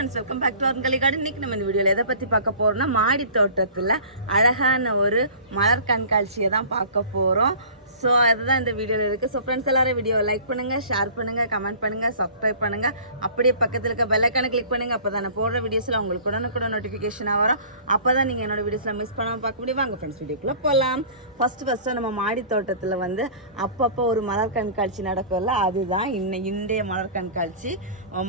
Friends, welcome back to Arungali garden. இன்னைக்கு நம்ம இந்த வீடியோவில் எதை பற்றி பார்க்க போகிறோம்னா, மாடி தோட்டத்தில் அழகான ஒரு மலர் கண்காட்சியை தான் பார்க்க போகிறோம். ஸோ அதுதான் இந்த வீடியோவில் இருக்குது. ஸோ ஃப்ரெண்ட்ஸ், எல்லாரும் வீடியோவை லைக் பண்ணுங்கள், ஷேர் பண்ணுங்கள், கமெண்ட் பண்ணுங்கள், சப்ஸ்கிரைப் பண்ணுங்கள். அப்படியே பக்கத்தில் இருக்க பெல் ஐக்கானை கிளிக் பண்ணுங்கள். அப்போ தான் நான் போடுற வீடியோஸில் உங்களுக்கு உடனுக்குட நோட்டிஃபிகேஷனாக வரும். அப்போ தான் நீங்கள் என்னோட வீடியோஸில் மிஸ் பண்ணாமல் பார்க்க முடியும். வாங்க ஃப்ரெண்ட்ஸ், வீடியோக்குள்ளே போகலாம். ஃபஸ்ட்டு நம்ம மாடி தோட்டத்தில் வந்து அப்பப்போ ஒரு மலர் கண்காட்சி நடக்கும்ல, அதுதான் இன்றைய மலர் கண்காட்சி.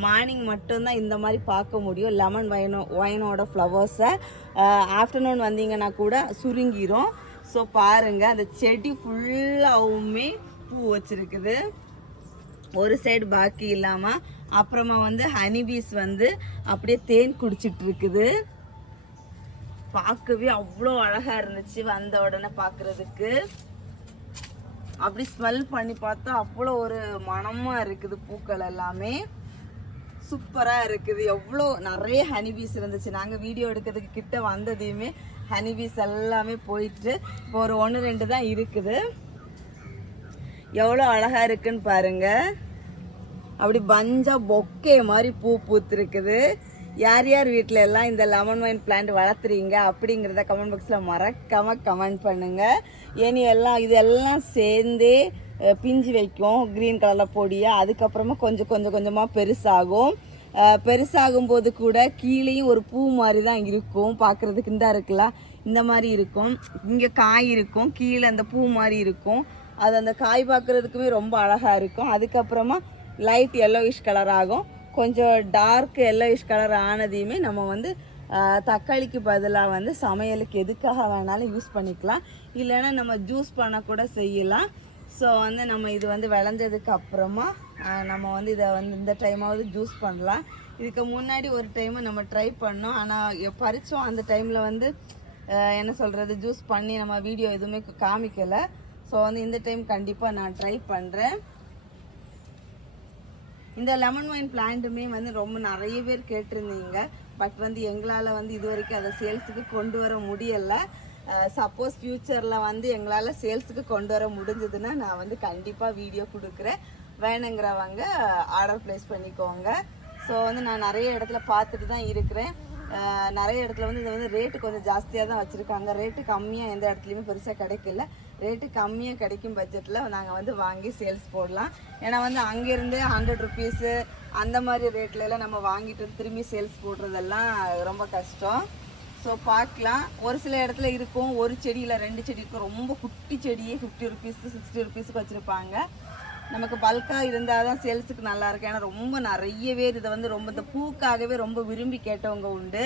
மார்னிங் மட்டும்தான் இந்த மாதிரி பார்க்க முடியும். லெமன் ஒயினோட ஃப்ளவர்ஸை ஆஃப்டர்நூன் வந்தீங்கன்னா கூட சுருங்கிரும். ஸோ பாருங்க, அந்த செடி ஃபுல்லாகவுமே பூ வச்சிருக்குது, ஒரு சைடு பாக்கி இல்லாமல். அப்புறமா வந்து ஹனிபீஸ் வந்து அப்படியே தேன் குடிச்சிட்டு இருக்குது. பார்க்கவே அவ்வளோ அழகா இருந்துச்சு வந்த உடனே பார்க்கறதுக்கு. அப்படி ஸ்மெல் பண்ணி பார்த்தா அவ்வளோ ஒரு மனமா இருக்குது. பூக்கள் எல்லாமே சூப்பராக இருக்குது. எவ்வளோ நிறைய ஹனிபீஸ் இருந்துச்சு. நாங்கள் வீடியோ எடுக்கிறதுக்கு கிட்ட வந்ததையுமே ஹனிபீஸ் எல்லாமே போயிட்டு இப்போ ஒரு 1-2 தான் இருக்குது. எவ்வளோ அழகாக இருக்குன்னு பாருங்க. அப்படி பஞ்சா பொக்கே மாதிரி பூ பூத்துருக்குது. யார் யார் வீட்டில் எல்லாம் இந்த லெமன் ஒயின் பிளான்ட் வளர்த்துறீங்க அப்படிங்கிறத கமெண்ட் பாக்ஸில் மறக்காமல் கமெண்ட் பண்ணுங்கள். ஏன்னு இதெல்லாம் சேர்ந்தே பிஞ்சு வைக்கும் க்ரீன் கலரில் பொடியாக. அதுக்கப்புறமா கொஞ்சமாக பெருசாகும் போது கூட கீழேயும் ஒரு பூ மாதிரி தான் இருக்கும் பார்க்குறதுக்கு. இந்த இருக்குல்ல, இந்த மாதிரி இருக்கும். இங்கே காய் இருக்கும், கீழே அந்த பூ மாதிரி இருக்கும். அது அந்த காய் பார்க்குறதுக்குமே ரொம்ப அழகாக இருக்கும். அதுக்கப்புறமா லைட் எல்லோயிஷ் கலர் ஆகும். கொஞ்சம் டார்க் எல்லோயிஷ் கலர் ஆனதையுமே நம்ம வந்து தக்காளிக்கு பதிலாக வந்து சமையலுக்கு எதுக்காக வேணாலும் யூஸ் பண்ணிக்கலாம். இல்லைன்னா நம்ம ஜூஸ் பண்ண கூட செய்யலாம். ஸோ வந்து நம்ம இது வந்து விளைஞ்சதுக்கு அப்புறமா நம்ம வந்து இதை வந்து இந்த டைமாவது ஜூஸ் பண்ணலாம். இதுக்கு முன்னாடி ஒரு டைமு நம்ம ட்ரை பண்ணோம், ஆனால் பறித்தோம். அந்த டைமில் வந்து என்ன சொல்கிறது, ஜூஸ் பண்ணி நம்ம வீடியோ எதுவுமே காமிக்கலை. ஸோ வந்து இந்த டைம் கண்டிப்பாக நான் ட்ரை பண்ணுறேன். இந்த லெமன் ஒயின் பிளான்ட்டுமே வந்து ரொம்ப நிறைய பேர் கேட்டிருந்தீங்க. பட் வந்து எங்களால் வந்து இது வரைக்கும் அதை சேல்ஸுக்கு கொண்டு வர முடியலை. சப்போஸ் ஃப்யூச்சரில் வந்து எங்களால் சேல்ஸுக்கு கொண்டு வர முடிஞ்சதுன்னா நான் வந்து கண்டிப்பாக வீடியோ கொடுக்குறேன். வேணுங்கிறவங்க ஆர்டர் ப்ளேஸ் பண்ணிக்கோங்க. ஸோ வந்து நான் நிறைய இடத்துல பார்த்துட்டு தான் இருக்கிறேன். நிறைய இடத்துல வந்து இதை வந்து ரேட்டு கொஞ்சம் ஜாஸ்தியாக தான் வச்சுருக்காங்க. ரேட்டு கம்மியாக எந்த இடத்துலையுமே பெருசாக கிடைக்கல. ரேட்டு கம்மியாக கிடைக்கும் பட்ஜெட்டில் நாங்கள் வந்து வாங்கி சேல்ஸ் போடலாம். ஏன்னா வந்து அங்கேருந்து 100 ருபீஸு அந்த மாதிரி ரேட்லலாம் நம்ம வாங்கிட்டு திரும்பி சேல்ஸ் போடுறதெல்லாம் ரொம்ப கஷ்டம். ஸோ பார்க்கலாம். ஒரு சில இடத்துல இருக்கும், ஒரு செடியில் 2 செடி இருக்கும். ரொம்ப குட்டி செடியே 50 ருபீஸ் 60 ருபீஸுக்கு வச்சுருப்பாங்க. நமக்கு பல்காக இருந்தால் தான் சேல்ஸுக்கு நல்லாயிருக்கும். ஏன்னா ரொம்ப நிறைய பேர் இதை வந்து ரொம்ப இந்த பூக்காகவே ரொம்ப விரும்பி கேட்டவங்க உண்டு.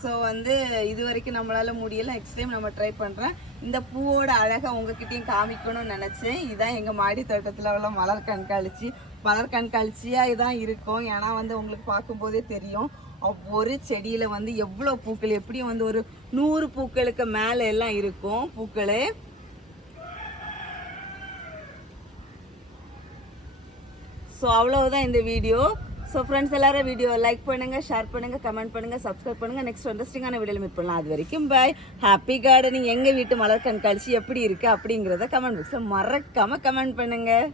ஸோ வந்து இது வரைக்கும் நம்மளால் முடியலை. நெக்ஸ்ட் டைம் நம்ம ட்ரை பண்ணுறேன். இந்த பூவோட அழகாக உங்ககிட்டையும் காமிக்கணும்னு நினச்சேன். இதுதான் எங்கள் மாடி தோட்டத்தில் உள்ள மலர் கண்காட்சியாக இதான் இருக்கும். ஏன்னா வந்து உங்களுக்கு பார்க்கும்போதே தெரியும், ஒவ்வொரு செடியில் வந்து எவ்வளோ பூக்கள், எப்படியும் வந்து ஒரு 100 பூக்களுக்கு மேலே எல்லாம் இருக்கும் பூக்கள். ஸோ அவ்வளவுதான் இந்த வீடியோ. ஸோ ஃப்ரெண்ட்ஸ், எல்லாரும் வீடியோ லைக் பண்ணுங்கள், ஷேர் பண்ணுங்கள், கமெண்ட் பண்ணுங்கள், சப்ஸ்கிரைப் பண்ணுங்கள். நெக்ஸ்ட் இன்ட்ரெஸ்டிங்கான வீடியோவில் மீட் பண்ணலாம். அது வரைக்கும் பாய். Happy gardening. எங்கள் வீட்டு மலர் கண்காட்சி எப்படி இருக்குது அப்படிங்கிறத கமெண்ட் பாக்ஸில் மறக்காமல் கமெண்ட் பண்ணுங்கள்.